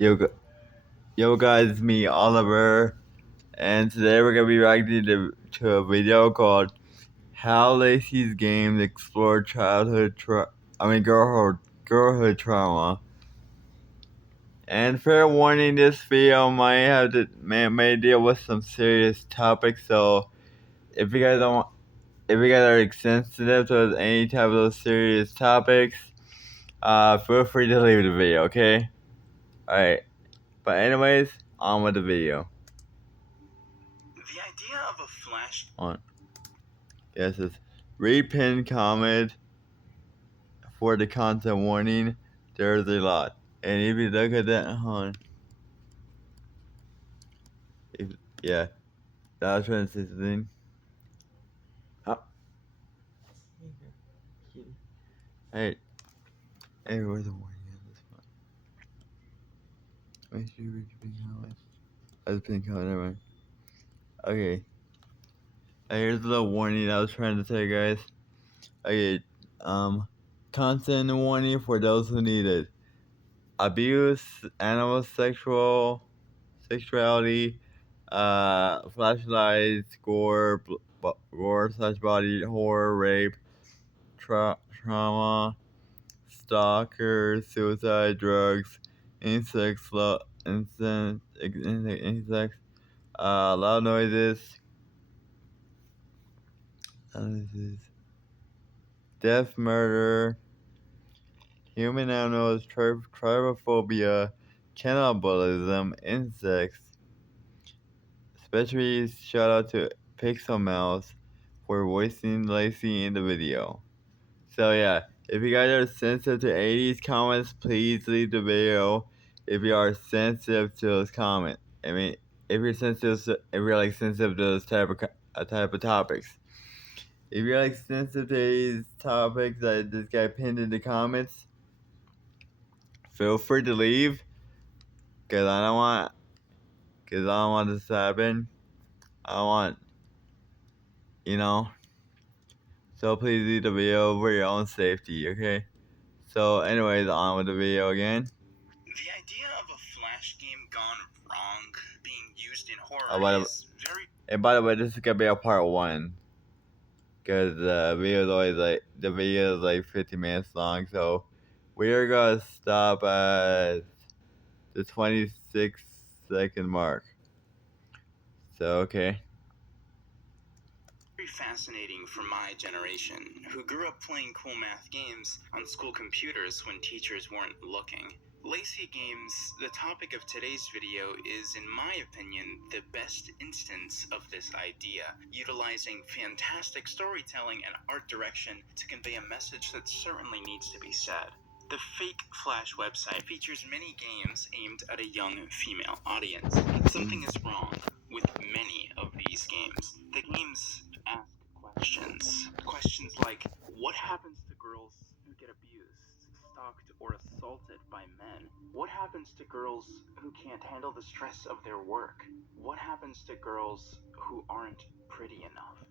Yo, yo guys, it's me, Oliver, and today we're gonna be reacting to a video called "How Lacey's Games Explore Girlhood Trauma." And fair warning, this video may deal with some serious topics. So if you guys are sensitive to any type of those serious topics, feel free to leave the video. Okay. All right. But anyways, on with the video. The idea of a flash... Yes, it's read pin comment for the content warning. There's a lot. And if you look at that, yeah, that's trying to say something. Hey, where's the warning on this one? Make sure you read the pin comment. That's pin comment, never mind. Okay. Here's the little warning I was trying to say, guys. Okay, content warning for those who need it. Abuse, animal sexuality, flashlights, gore / body horror, rape, trauma, stalkers, suicide, drugs, insects, loud noises, death, murder, human animals, trypophobia, cannibalism, insects. Especially shout out to Pixel Mouse for voicing Lacey in the video. So yeah, if you guys are sensitive to 80s comments, please leave the video. If you are sensitive to those comments, if you're sensitive to those type of topics. If you're like sensitive to these topics that this guy pinned in the comments, feel free to leave, cause I don't want this to happen. I don't want, So please leave the video for your own safety, okay? So anyways, on with the video again. The idea of a flash game gone wrong being used in horror is very... And by the way, this is gonna be a part 1. Because the video is like 50 minutes long, so we are gonna stop at the 26-second mark. So okay. very fascinating for my generation, who grew up playing cool math games on school computers when teachers weren't looking. Lacey Games, the topic of today's video, is, in my opinion, the best instance of this idea, utilizing fantastic storytelling and art direction to convey a message that certainly needs to be said. The fake Flash website features many games aimed at a young female audience. Something is wrong with many of these games. The games ask questions. Questions like, what happens to girls who get abused, stalked, or assaulted by men? What happens to girls who can't handle the stress of their work? What happens to girls who aren't pretty enough?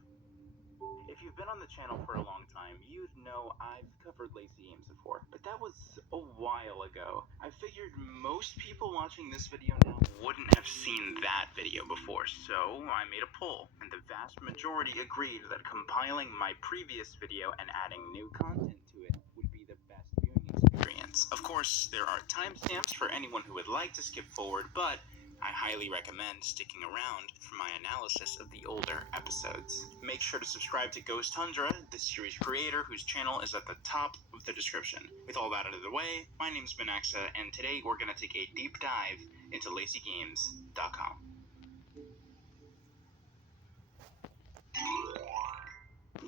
If you've been on the channel for a long time, you'd know I've covered Lacey Games before, but that was a while ago. I figured most people watching this video now wouldn't have seen that video before, so I made a poll, and the vast majority agreed that compiling my previous video and adding new content to it would be the best viewing experience. Of course, there are timestamps for anyone who would like to skip forward, but I highly recommend sticking around for my analysis of the older episodes. Make sure to subscribe to Ghost Tundra, the series creator, whose channel is at the top of the description. With all that out of the way, my name's Manaxa, and today we're going to take a deep dive into LaceyGames.com.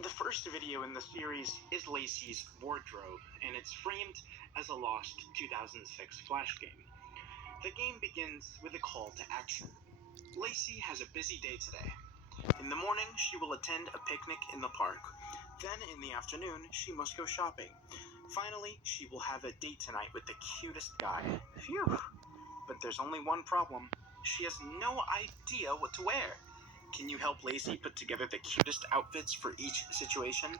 The first video in the series is Lacey's Wardrobe, and it's framed as a lost 2006 Flash game. The game begins with a call to action. Lacey has a busy day today. In the morning, she will attend a picnic in the park. Then, in the afternoon, she must go shopping. Finally, she will have a date tonight with the cutest guy. Phew! But there's only one problem. She has no idea what to wear. Can you help Lacey put together the cutest outfits for each situation?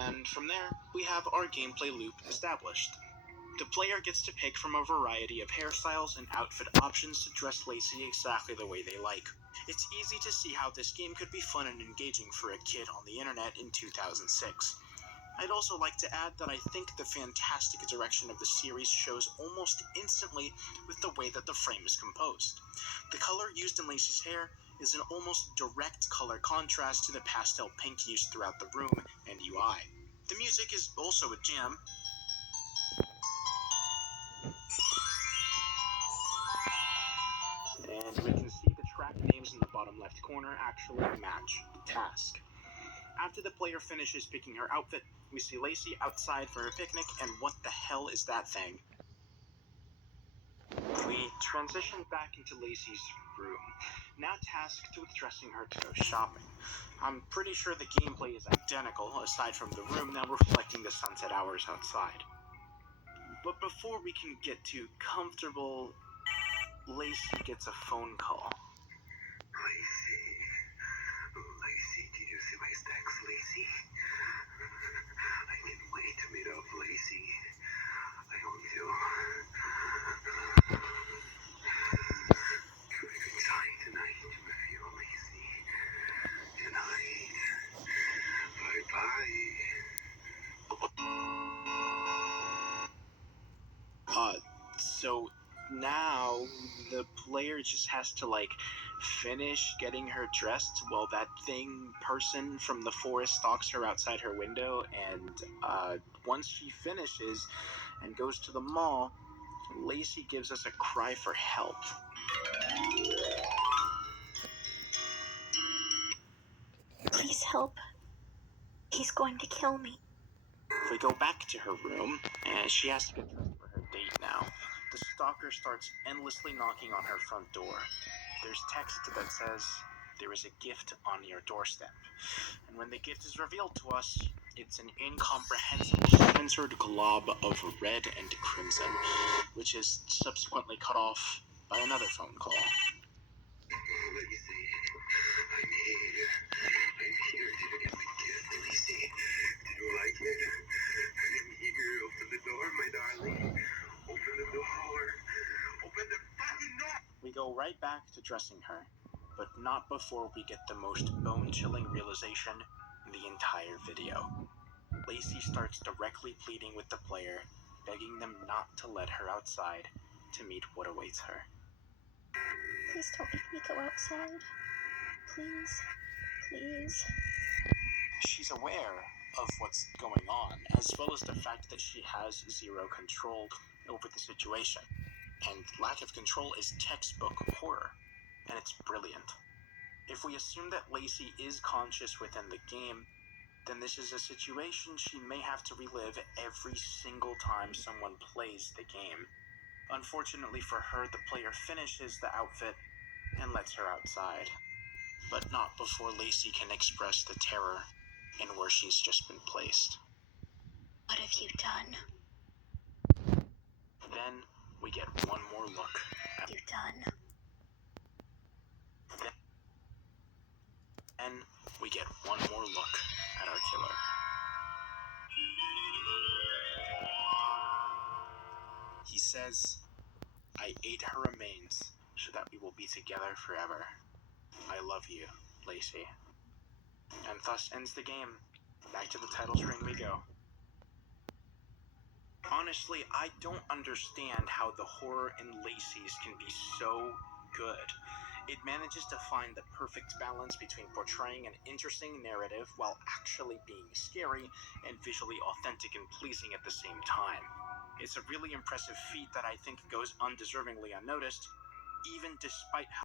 And from there, we have our gameplay loop established. The player gets to pick from a variety of hairstyles and outfit options to dress Lacey exactly the way they like. It's easy to see how this game could be fun and engaging for a kid on the internet in 2006. I'd also like to add that I think the fantastic direction of the series shows almost instantly with the way that the frame is composed. The color used in Lacey's hair is an almost direct color contrast to the pastel pink used throughout the room and UI. The music is also a jam. And we can see the track names in the bottom left corner actually match the task. After the player finishes picking her outfit, we see Lacey outside for her picnic, and what the hell is that thing? We transition back into Lacey's room, now tasked with dressing her to go shopping. I'm pretty sure the gameplay is identical, aside from the room now reflecting the sunset hours outside. But before we can get too comfortable, Lacey gets a phone call. Lacey, did you see my stacks, Lacey? I can't wait to meet up, Lacey. I own you. I'm excited tonight with you, Lacey. Tonight. Bye-bye. So now the player just has to finish getting her dressed while that person from the forest stalks her outside her window, and once she finishes and goes to the mall, Lacey gives us a cry for help. Please help. He's going to kill me. We go back to her room, and she has to get dressed for her date now. The stalker starts endlessly knocking on her front door. There's text that says, "There is a gift on your doorstep." And when the gift is revealed to us, it's an incomprehensible censored glob of red and crimson, which is subsequently cut off by another phone call. Lacey, I'm here. I'm here. Did you get my gift, Lacey? Did you like it? I'm here. Open the door, my darling. Open the door. Open the fucking door! We go right back to dressing her, but not before we get the most bone-chilling realization in the entire video. Lacey starts directly pleading with the player, begging them not to let her outside to meet what awaits her. Please don't make me go outside. Please. Please. She's aware of what's going on, as well as the fact that she has zero control over the situation. And lack of control is textbook horror, and it's brilliant. If we assume that Lacey is conscious within the game, then this is a situation she may have to relive every single time someone plays the game. Unfortunately for her, the player finishes the outfit and lets her outside, but not before Lacey can express the terror in where she's just been placed. What have you done? Then we get one more look at You done? Then we get one more look at our killer. He says, "I ate her remains so that we will be together forever. I love you, Lacey." And thus ends the game. Back to the title screen we go. Honestly, I don't understand how the horror in Lacey's can be so good. It manages to find the perfect balance between portraying an interesting narrative while actually being scary and visually authentic and pleasing at the same time. It's a really impressive feat that I think goes undeservingly unnoticed, even despite how